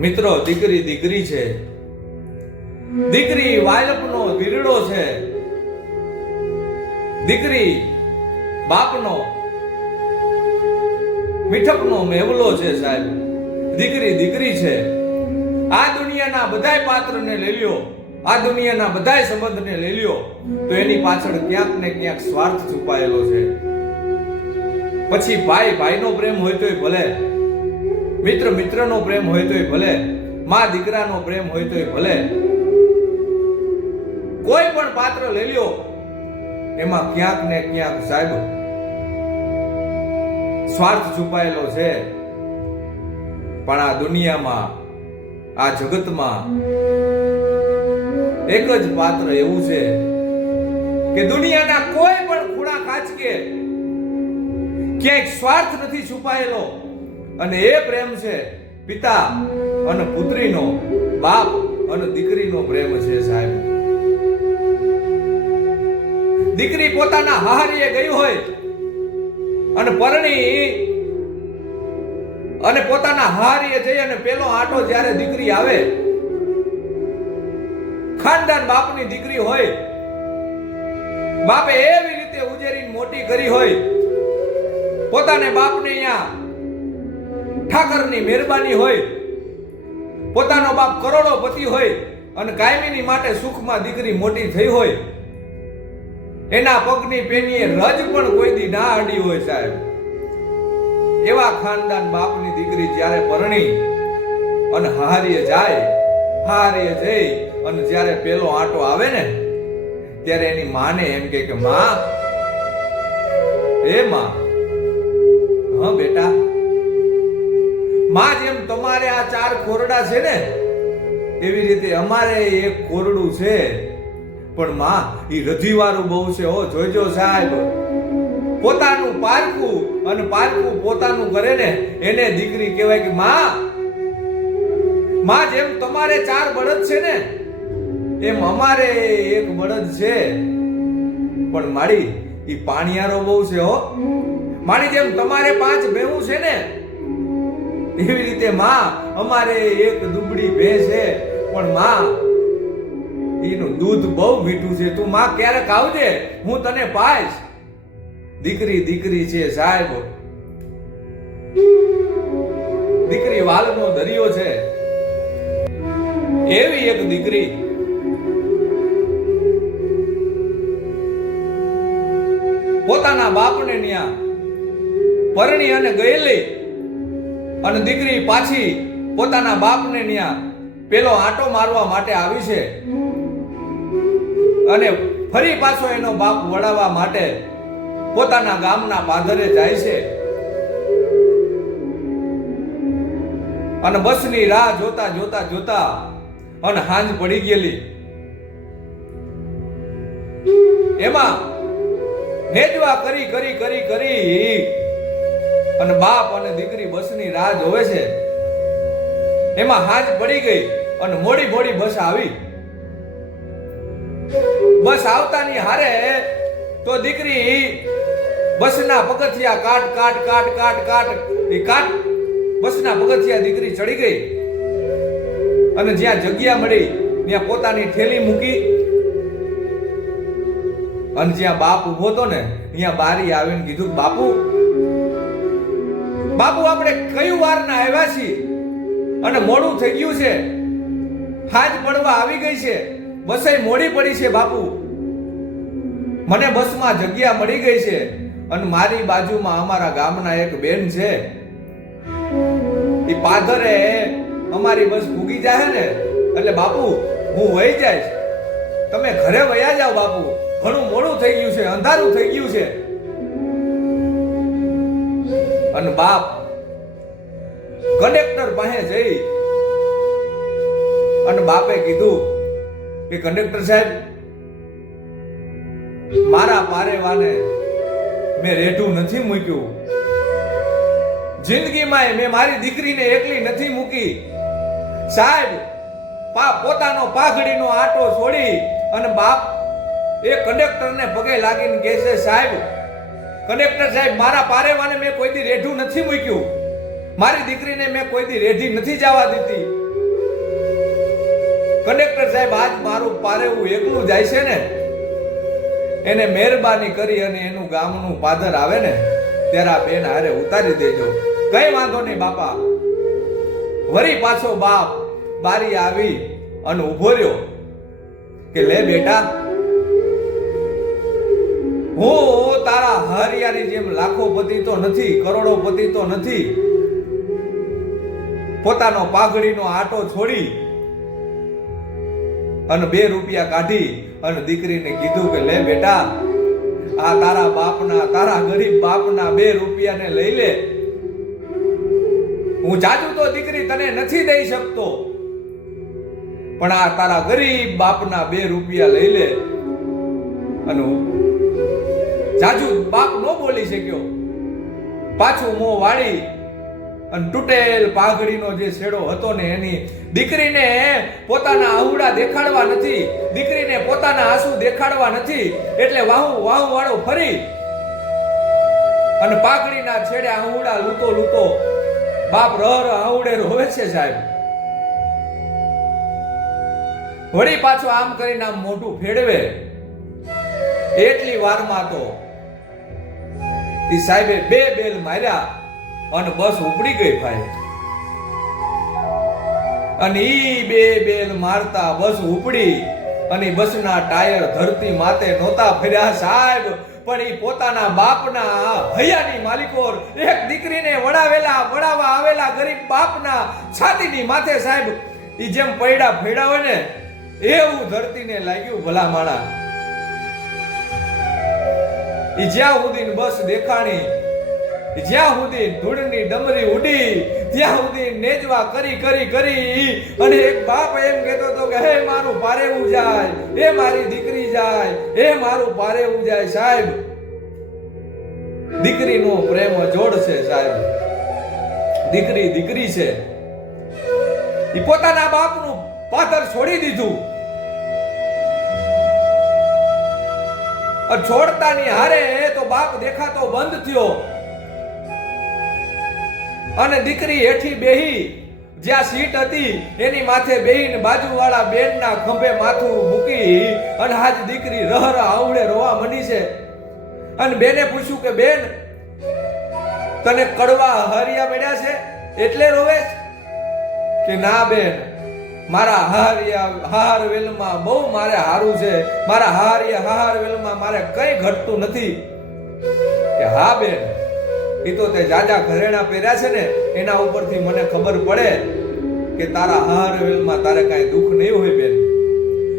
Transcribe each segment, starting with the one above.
મિત્રો, દીકરી દીકરી છે. દીકરી વાયલપનો વીરડો છે. દીકરી બાપનો મીઠપનો મેવલો છે. સાહેબ, દીકરી દીકરી છે. આ દુનિયાના બધાય પાત્રને લઈ લ્યો, આ દુનિયાના બધાય સંબંધને લઈ લ્યો, તો એની પાછળ ક્યાંક ને ક્યાંક સ્વાર્થ છુપાયેલો છે. પછી ભાઈ ભાઈનો પ્રેમ હોય તોય ભલે, મિત્ર મિત્રનો પ્રેમ હોય તોય ભલે, માં દીકરાનો પ્રેમ હોય તોય ભલે, કોઈ પણ પાત્ર લઈ લ્યો, એમાં ક્યાંક ને ક્યાંક સાહેબ સ્વાર્થ છુપાયેલો છે. પણ આ દુનિયામાં, આ જગતમાં એક જ પાત્ર એવું છે કે દુનિયાના કોઈ પણ ખૂણા ખાંચકે ક્યાંક સ્વાર્થ નથી છુપાયેલો, અને એ પ્રેમ છે પિતા અને પુત્રીનો, બાપ અને દીકરીનો પ્રેમ છે. સાહેબ, દીકરી પોતાના હાહરીએ ગઈ હોય અને પરણી અને પોતાના હાહરીએ જઈ અને પેલો આટો જ્યારે દીકરી આવે, ખાનદાન બાપની દીકરી હોય, બાપે એવી રીતે ઉજેરીને મોટી કરી હોય, પોતાને બાપને અહીંયા ઠાકરની મહેરબાની હોય, પોતાનો બાપ કરોડોપતિ હોય અને કાયમીની માટે સુખમાં દીકરી મોટી થઈ હોય, એના પગની પેનીએ રજ પણ કોઈ દી ના અડી હોય. સાહેબ, એવા ખાનદાન બાપની દીકરી જ્યારે પરણી અને હારીએ જાય, હારીએ જઈ અને જ્યારે પેલો આંટો આવે ને, ત્યારે એની માને એમ કે માં, એ માં, હા બેટા, માં જેમ તમારે આ 4 ખોરડા છે ને, એવી રીતે અમારે એક ખોરડું છે, પણ માં ઈ રધીવાળું બહુ છે. હો, જોજો સાહેબ, પોતાનું પારકું અને પારકું પોતાનું કરે ને, એને દીકરી કહેવાય કે માં, માં જેમ તમારે 4 બળદ છે ને, એમ અમારે એક બળદ છે, પણ માડી ઈ પાણિયારો બહુ છે. હો માડી, જેમ તમારે 5 ભેહું છે ને, એવી રીતે માં અમારે એક દુબળી ભેંસ છે, પણ માં એનું દૂધ બહુ મીઠું છે. તું માં ક્યારેક આવજે, હું તને પાઈશ. દીકરી દીકરી છે. સાહેબ, દીકરી વાલનો દરિયો છે. એવી એક દીકરી પોતાના બાપને ન્યા પરણી અને ગયેલી, અને દીકરી પાછી પોતાના બાપને ન્યા પેલો આંટો મારવા માટે આવી છે, અને ફરી પાછો એનો બાપ વડાવવા માટે પોતાના ગામના પાદરે જાય છે, અને બસની રાહ જોતા જોતા જોતા અને હાંજ પડી ગયેલી. એમાં નેજવા કરી કરી કરી કરી અને બાપ અને દીકરી બસની રાહ જોવે છે. એમાં હાંજ પડી ગઈ અને મોડી મોડી બસ આવી. બસ આવતાની હારે તો દીકરી બસના પગથિયા કાટ કાટ કાટ કાટ કાટ એ કાટ બસના પગથિયા દીકરી ચડી ગઈ, અને જ્યાં જગ્યા મળી ત્યાં પોતાની થેલી મૂકી, અને જ્યાં બાપ ઉભો હતો ને ત્યાં બારી આવીને કીધું, બાપુ, બાપુ, આપણે કઈ વાર ના આવ્યા છીએ અને મોડું થઈ ગયું છે, હાજ પડવા આવી ગઈ છે, બસે મોડી પડી છે. બાપુ, મને બસમાં જગ્યા મળી ગઈ છે, અને મારી બાજુમાં અમારા ગામના એક બેન છે, એ પાદરે અમારી બસ ભૂગી જાય ને, એટલે બાપુ હું વહી જઈશ, તમે ઘરે વયા જાઓ. બાપુ, ઘણું મોડું થઈ ગયું છે, અંધારું થઈ ગયું છે. અને બાપ કંડક્ટર પાસે જઈ અને બાપે કીધું કે કંડક્ટર સાહેબ, મારા પારેવાને મેં રેઢું નથી મૂક્યું, જિંદગીમાં મેં મારી દીકરીને એકલી નથી મૂકી. સાહેબ, પોતાનો પાઘડીનો આટો છોડી અને બાપ એ કંડક્ટરને પગે લાગીને કહે છે, સાહેબ, કંડક્ટર સાહેબ, મારા પારેવાને મેં કોઈ દી રેઢું નથી મૂક્યું, મારી દીકરીને મેં કોઈ દી રેઢી નથી જવા દીધી. કંડક્ટર સાહેબ આજ મારું પારેવું એકલું જાય છે ને, એને મહેરબાની કરી અને એનું ગામનું પાદર આવે ને ત્યારે આ બેન હારે ઉતારી દેજો. કઈ વાંધો નહીં બાપા. વળી પાછો બાપ બારી આવી અને ઉભો રહ્યો કે લે બેટા, હું તારા હરિયાની જેમ લાખોપતિ તો નથી, કરોડોપતિ તો નથી. પોતાનો પાઘડીનો આટો છોડી અને 2 રૂપિયા કાઢી અને દીકરીને કીધું કે લે બેટા, આ તારા બાપના, તારા ગરીબ બાપના 2 રૂપિયાને લઈ લે. હું જાજુ તો દીકરી તને નથી દઈ શકતો, પણ આ તારા ગરીબ બાપના 2 રૂપિયા લઈ લે. અને જાજુ બાપ નો બોલી શક્યો. પાછું મોં વાળી અને તૂટેલ પાઘડીનો જે છેડો હતો ને એની દીકરીને પોતાના આહુડા દેખાડવા નથી, દીકરીને પોતાના આંસુ દેખાડવા નથી, એટલે વાહુ વાળો ફરી અને પાઘડીના છેડે આહુડા લૂતો લૂતો બાપ રહ આહુડે રોવે છે સાહેબ. વળી પાછો આમ કરીને આમ મોઢું ફેરવે એટલી વારમાં તો ઈ સાહેબે 2 બેલ માર્યા અને બસ ઉપડી ગઈ ભાઈ. અને ઈ 2 બેલ મારતા બસ ઉપડી અને બસના ટાયર ધરતી માથે નહોતા ફર્યા સાહેબ, પણ ઈ પોતાના બાપના હૈયાની માલિકોર એક દીકરીને વડાવવા આવેલા ગરીબ બાપના છાતીની માથે સાહેબ ઈ જેમ પૈડા ફેડા હોય ને એવું ધરતીને લાગ્યું. ભલા માણા ઈ જ્યાં સુધી બસ દેખાણી, જ્યાં સુધી ધૂળની ડમરી ઉડી, ત્યાં સુધી નેજવા કરી અને એક બાપ એમ કહેતો હતો કે હે મારું પારેવું જાય, હે મારી દીકરી જાય, હે મારું પારેવું જાય. સાહેબ દીકરીનો પ્રેમ અજોડ છે સાહેબ. દીકરી છે. ઈ પોતાના બાપનું પાદર છોડી દીધું. છોડતાની હારે તો બાપ દેખાતો બંધ થયો અને દીકરી હેઠી બેહી જ્યાં સીટ હતી એની માથે બેહીને બાજુવાળા બેનના ખંભે માથું મૂકી અને આજ દીકરી રહ આવડે રોવા માંડી છે. અને બેને પૂછ્યું કે બેન, તને કડવા હરિયા મળ્યા છે એટલે રોવે કે ના બેન, મારા હાર વેલમાં બહુ મારે હારું છે, મારા હાર વેલમાં મારે કઈ ઘટતું નથી. કે હા બેન, એ તો તે જાજા ઘરેણા પહેર્યા છે ને એના ઉપરથી મને ખબર પડે કે તારા હાર વેલમાં તારે કઈ દુઃખ નહીં હોય બેન.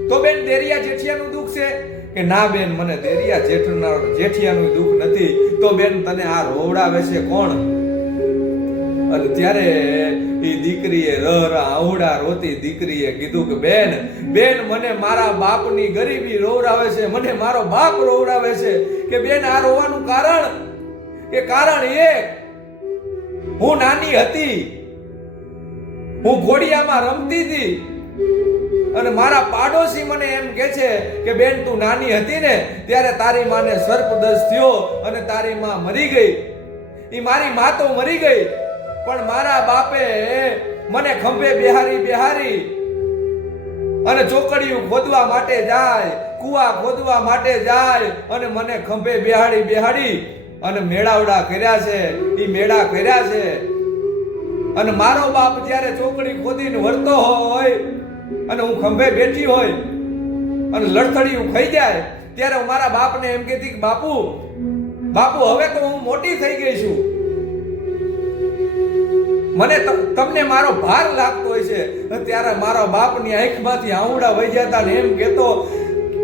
તો બેન દેરિયા જેઠિયાનું દુઃખ છે કે ના બેન, મને દેરિયા જેઠિયાનું દુઃખ નથી. તો બેન તને આ રોવડાવે છે કોણ? અને ત્યારે એ દીકરીએ આવડા રોતી દીકરીએ કીધું કે બેન મને મારા બાપની ગરીબી રોવડાવે છે, મને મારો બાપ રોવડાવે છે. કે બેન આ રોવાનું કારણ એક, હું નાની હતી, હું ઘોડિયામાં રમતી હતી અને મારા પાડોશી મને એમ કહે છે કે બેન તું નાની હતી ને ત્યારે તારી માને સર્પદંશ થયો અને તારી માં મરી ગઈ. ઈ મારી માં તો મરી ગઈ, પણ મારા બાપે મને ખંભે બેહારી અને ચોકડીયું ખોદવા માટે જાય, કુવા ખોદવા માટે જાય અને મને ખંભે બેહાડી અને મેળાવડા કર્યા છે. ઈ મેળા કર્યા છે. અને મારો બાપ જ્યારે ચોકડી ખોદીને વરતો હોય અને હું ખંભે બેઠી હોય અને લડથડિયું ખાઈ જાય ત્યારે હું મારા બાપને એમ કહેતી કે બાપુ હવે તો હું મોટી થઈ ગઈ છું, મને તમને મારો ભાર લાગતો હોય છે. ત્યારે મારા બાપની આંખમાંથી આંવડા વહી જતા ને એમ કહેતો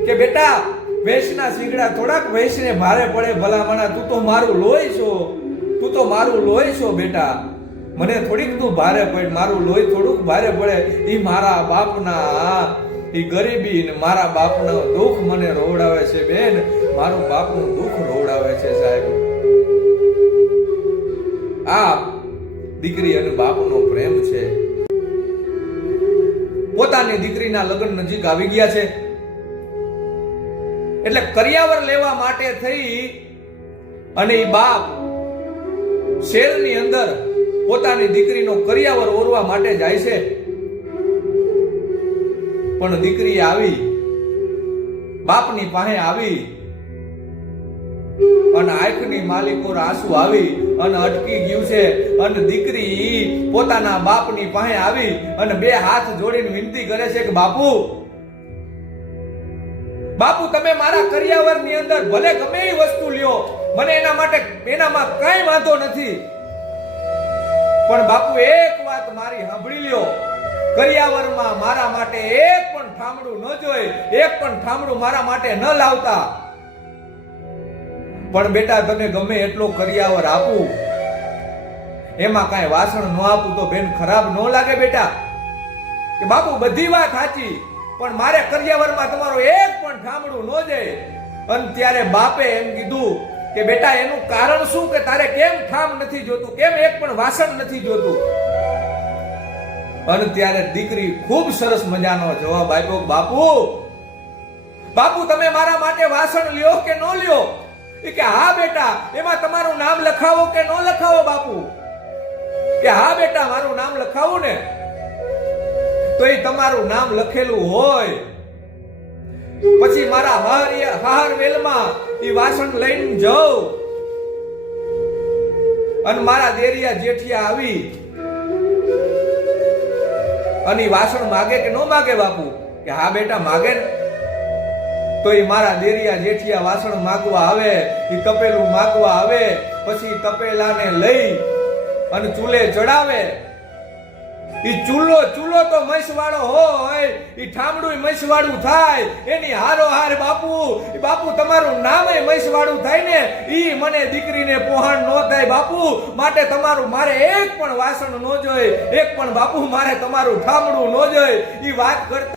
કે બેટા, ભેંસના શીંગડા થોડાક ભેંસને ભારે પડે ભલામણા, તું તો મારું લોહી છો બેટા, મને થોડીક તું ભારે પડે, મારું લોહી થોડુંક ભારે પડે. ઈ મારા બાપના ઈ ગરીબી ને મારા બાપનું દુઃખ મને રોવડાવે છે બેન, મારું બાપનું દુઃખ રોવડાવે છે સાહેબ. આ દીકરી અને બાપનો પ્રેમ છે. પોતાની દીકરીના લગ્ન નજીક આવી ગયા છે એટલે કરિયાવર લેવા માટે થઈ અને એ બાપ શેરની અંદર પોતાની દીકરીનો કરિયાવર ઓરવા માટે જાય છે. પણ દીકરી આવી બાપની પાસે આવી અને આંખની માલિકો આંસુ આવી અને અટકી ગયું છે અને દીકરી પોતાના બાપની પાસે આવી અને બે હાથ જોડીને વિનંતી કરે છે કે બાપુ બાપુ તમે મારા કરિયાવરની અંદર ભલે ગમે એ વસ્તુ લ્યો મને એનામાં કઈ વાંધો નથી પણ બાપુ એક વાત મારી સાંભળી લ્યો કરિયાવરમાં મારા માટે એક પણ ઠામડું ન જોઈ એક પણ ઠામડું મારા માટે ન લાવતા પણ બેટા તને ગમે એટલો કરિયાવર આપું એમાં કાંઈ વાસણ ન આપું તો બેન ખરાબ ન લાગે બેટા કે બાપુ બધી વાત સાચી પણ મારે કરિયાવરમાં તમારો એક પણ ઠામડું ન જાય અને ત્યારે બાપે એમ કીધું કે બેટા એનું કારણ શું કે તારે કેમ ઠામ નથી જોતું કેમ એક પણ વાસણ નથી જોતું અને ત્યારે દીકરી ખૂબ સરસ મજાનો જવાબ આપ્યો બાપુ તમે મારા માટે વાસણ લ્યો કે ન લ્યો કે હા બેટા એમાં તમારું નામ લખાવો કે ન લખાવો બાપુ કે હા બેટા મારું નામ લખાવું ને તો એ તમારું નામ લખેલું હોય પછી મારા હાર વેલમાં એ વાસણ લઈને જાઉં અને મારા દેરિયા જેઠિયા આવી અને વાસણ માગે કે ન માગે બાપુ કે હા બેટા માગે ને તો એ મારા દેરિયા જેઠિયા વાસણ માગવા આવે એ તપેલું માગવા આવે પછી તપેલાને લઈ અને ચૂલે ચડાવે ઈ ચૂલો તો મૈસવાળો હોય ઈ ઠામડું મૈસવાળું થાય એની હારો બાપુ તમારું નામે મૈસવાળું થાય ને ઈ મને દીકરીને પોહાણ ન થાય બાપુ માટે તમારું મારે એક પણ વાસણ ન જોઈ એક પણ બાપુ મારે તમારું ઠામડું ન જોઈ ઈ વાત કરતા